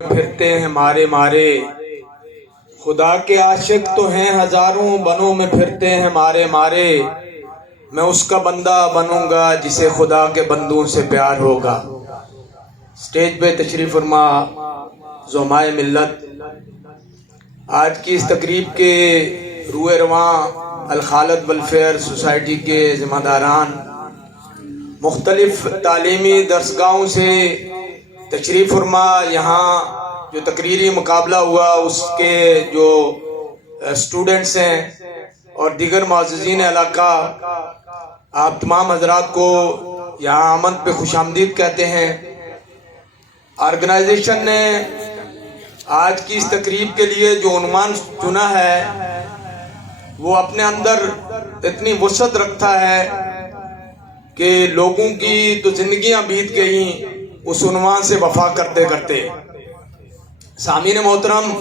پھرتے ہیں مارے مارے، خدا کے عاشق تو ہیں ہزاروں، بنوں میں پھرتے ہیں مارے مارے۔ میں اس کا بندہ بنوں گا جسے خدا کے بندوں سے پیار ہوگا۔ سٹیج پہ تشریف فرما زعمائے ملت، آج کی اس تقریب کے روح رواں الخالد ویلفیئر سوسائٹی کے ذمہ داران، مختلف تعلیمی درسگاہوں سے تشریف فرما یہاں جو تقریری مقابلہ ہوا اس کے جو اسٹوڈنٹس ہیں اور دیگر معززین علاقہ، آپ تمام حضرات کو یہاں آمد پہ خوش آمدید کہتے ہیں۔ آرگنائزیشن نے آج کی اس تقریب کے لیے جو عنوان چنا ہے وہ اپنے اندر اتنی وسعت رکھتا ہے کہ لوگوں کی تو زندگیاں بیت گئیں اس عنوان سے وفا کرتے کرتے۔ سامعین محترم،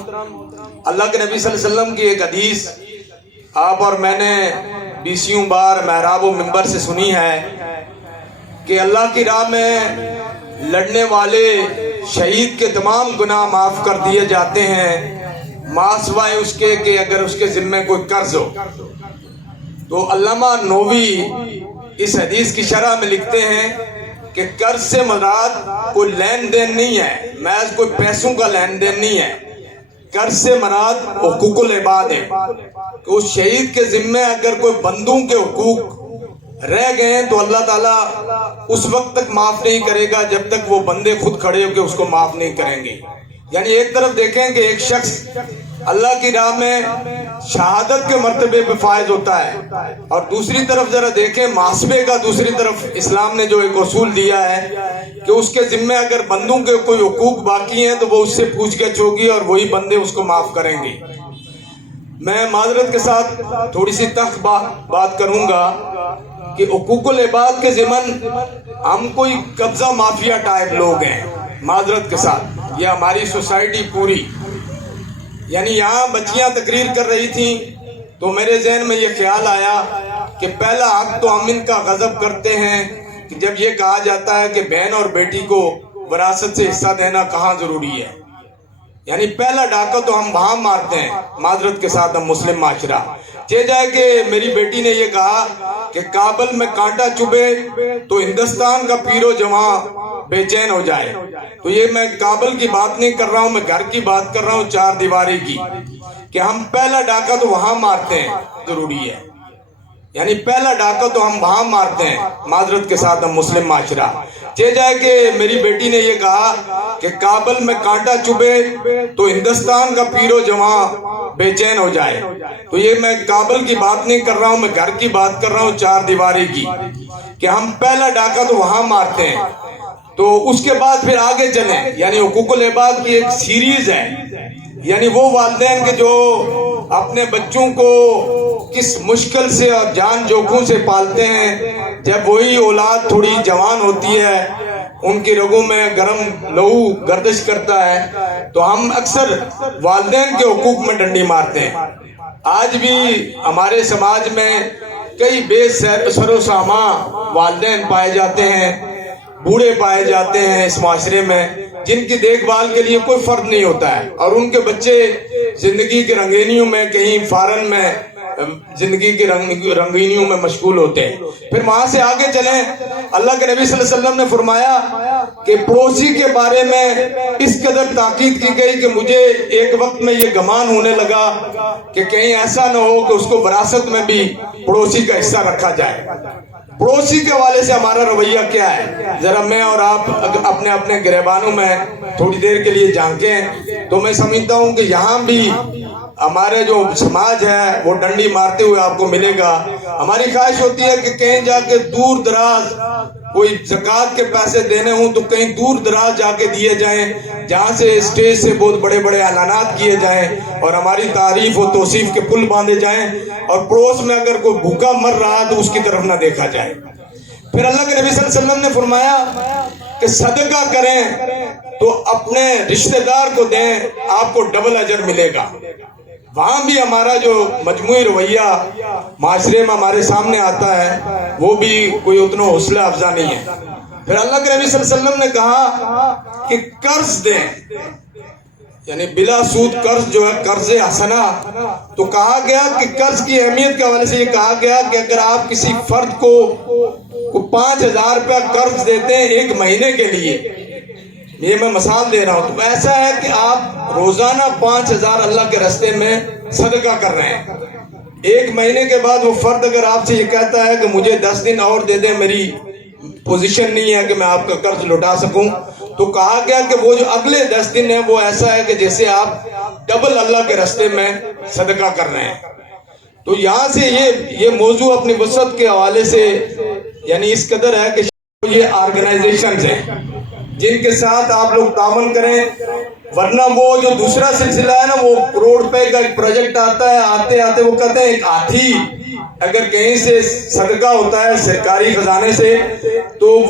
اللہ کے نبی صلی اللہ علیہ وسلم کی ایک حدیث آپ اور میں نے بیسیوں بار محراب و منبر سے سنی ہے کہ اللہ کی راہ میں لڑنے والے شہید کے تمام گناہ معاف کر دیے جاتے ہیں، ماں سوائے اس کے کہ اگر اس کے ذمے کوئی قرض ہو۔ تو علامہ نووی اس حدیث کی شرح میں لکھتے ہیں کہ قرض سے مراد کوئی لین دین نہیں ہے، محض کوئی پیسوں کا لین دین نہیں ہے۔ قرض سے مراد حقوق العباد ہے کہ اس شہید کے ذمے اگر کوئی بندوں کے حقوق رہ گئے ہیں تو اللہ تعالیٰ اس وقت تک معاف نہیں کرے گا جب تک وہ بندے خود کھڑے ہو کے اس کو معاف نہیں کریں گے۔ یعنی ایک طرف دیکھیں کہ ایک شخص اللہ کی راہ میں شہادت کے مرتبے پہ فائز ہوتا ہے، اور دوسری طرف ذرا دیکھیں محاسبے کا، دوسری طرف اسلام نے جو ایک اصول دیا ہے کہ اس کے ذمے اگر بندوں کے کوئی حقوق باقی ہیں تو وہ اس سے پوچھ گچھ ہوگی اور وہی بندے اس کو معاف کریں گے۔ میں معذرت کے ساتھ تھوڑی سی تلخ بات کروں گا کہ حقوق العباد کے ضمن ہم کوئی قبضہ مافیا ٹائپ لوگ ہیں، معذرت کے ساتھ یہ ہماری سوسائٹی پوری، یعنی یہاں بچیاں تقریر کر رہی تھیں تو میرے ذہن میں یہ خیال آیا کہ پہلا حق تو ہم ان کا غضب کرتے ہیں کہ جب یہ کہا جاتا ہے کہ بہن اور بیٹی کو وراثت سے حصہ دینا کہاں ضروری ہے، یعنی پہلا ڈاکہ تو ہم وہاں مارتے ہیں۔ معذرت کے ساتھ ہم مسلم معاشرہ چہ جائے کہ میری بیٹی نے یہ کہا کہ کابل میں کانٹا چبھے تو ہندوستان کا پیرو جوان بے چین ہو جائے، تو یہ میں کابل کی بات نہیں کر رہا ہوں، میں گھر کی بات کر رہا ہوں، چار دیواری کی، کہ ہم پہلا ڈاکہ تو وہاں مارتے ہیں ضروری ہے، یعنی پہلا ڈاکہ تو ہم وہاں مارتے ہیں۔ معذرت کے ساتھ ہم مسلم معاشرہ چہ جائے کہ میری بیٹی نے یہ کہا کہ کابل میں کانٹا چبھے تو ہندوستان کا پیرو جوان بے چین ہو جائے، تو یہ میں کابل کی بات نہیں کر رہا ہوں، میں گھر کی بات کر رہا ہوں، چار دیواری کی، کہ ہم پہلا ڈاکہ تو وہاں مارتے ہیں۔ تو اس کے بعد پھر آگے چلیں، یعنی حقوق العباد کی ایک سیریز ہے، یعنی وہ والدین کے جو اپنے بچوں کو کس مشکل سے اور جان جوکھوں سے پالتے ہیں، جب وہی اولاد تھوڑی جوان ہوتی ہے، ان کی رگوں میں گرم لہو گردش کرتا ہے، تو ہم اکثر والدین کے حقوق میں ڈنڈی مارتے ہیں۔ آج بھی ہمارے سماج میں کئی بے سر و ساماں والدین پائے جاتے ہیں، بوڑھے پائے جاتے ہیں اس معاشرے میں، جن کی دیکھ بھال کے لیے کوئی فرد نہیں ہوتا ہے، اور ان کے بچے زندگی کے رنگینیوں میں کہیں فارن میں زندگی کی رنگینیوں میں مشغول ہوتے ہیں۔ پھر وہاں سے آگے چلیں، اللہ کے نبی صلی اللہ علیہ وسلم نے فرمایا کہ پڑوسی کے بارے میں اس قدر تاکید کی گئی کہ مجھے ایک وقت میں یہ گمان ہونے لگا کہ کہیں ایسا نہ ہو کہ اس کو وراثت میں بھی پڑوسی کا حصہ رکھا جائے۔ پڑوسی کے حوالے سے ہمارا رویہ کیا ہے، ذرا میں اور آپ اپنے اپنے گریبانوں میں تھوڑی دیر کے لیے جھانکیں تو میں سمجھتا ہوں کہ یہاں بھی ہمارے جو سماج ہے وہ ڈنڈی مارتے ہوئے آپ کو ملے گا۔ ہماری خواہش ہوتی ہے کہ کہیں جا کے دور دراز کوئی زکوٰۃ کے پیسے دینے ہوں تو کہیں دور دراز جا کے دیے جائیں، جہاں سے اسٹیج سے بہت بڑے بڑے اعلانات کیے جائیں اور ہماری تعریف و توصیف کے پل باندھے جائیں، اور پڑوس میں اگر کوئی بھوکا مر رہا تو اس کی طرف نہ دیکھا جائے۔ پھر اللہ کے نبی صلی اللہ علیہ وسلم نے فرمایا کہ صدقہ کریں تو اپنے رشتہ دار کو دیں، آپ کو ڈبل اجر ملے گا۔ وہاں بھی ہمارا جو مجموعی رویہ معاشرے میں ہمارے سامنے آتا ہے وہ بھی کوئی اتنا حوصلہ افزا نہیں ہے۔ پھر اللہ کے نبی صلی اللہ علیہ وسلم نے کہا کہ قرض دیں، یعنی بلا سود قرض جو ہے قرض حسنہ. تو کہا گیا کہ قرض کی اہمیت کے حوالے سے یہ کہا گیا کہ اگر آپ کسی فرد کو 5,000 روپیہ قرض دیتے ہیں 1 مہینے کے لیے، یہ میں مثال دے رہا ہوں، تو ایسا ہے کہ آپ روزانہ 5,000 اللہ کے راستے میں صدقہ کر رہے ہیں. 1 مہینے کے بعد وہ فرد اگر آپ سے یہ کہتا ہے کہ مجھے 10 دن اور دے دیں، میری پوزیشن نہیں ہے کہ میں آپ کا قرض لوٹا سکوں، تو کہا گیا کہ وہ جو اگلے 10 دن ہے وہ ایسا ہے کہ جیسے آپ ڈبل اللہ کے راستے میں صدقہ کر رہے ہیں. تو یہاں سے یہ موضوع اپنی وسعت کے حوالے سے یعنی اس قدر ہے کہ یہ آرگنائزیشنز ہیں جن کے ساتھ آپ لوگ تعاون کریں، ورنہ وہ جو دوسرا سلسلہ ہے نا، وہ کروڑ روپے کا ایک پروجیکٹ آتا ہے، آتے آتے وہ کہتے ہیں ایک ہاتھی اگر کہیں سے صدقہ ہوتا ہے سرکاری خزانے سے تو